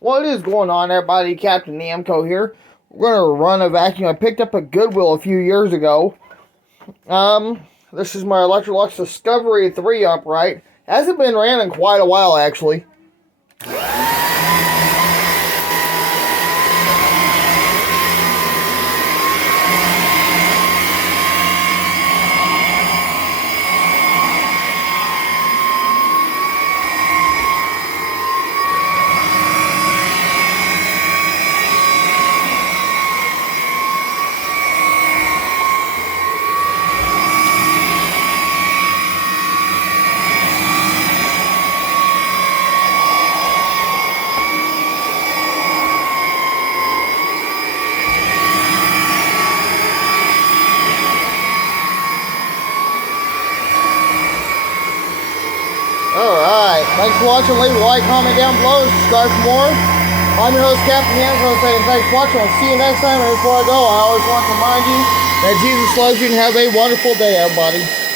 What is going on, everybody? Captain Namco here. We're gonna run a vacuum I picked up at Goodwill a few years ago. This is my Electrolux Discovery 3 upright. Hasn't been ran in quite a while, actually. Alright, thanks for watching. Leave a like, comment down below, subscribe for more. I'm your host, Captain Namco, saying thanks for watching. I'll see you next time. And before I go, I always want to remind you that Jesus loves you and have a wonderful day, everybody.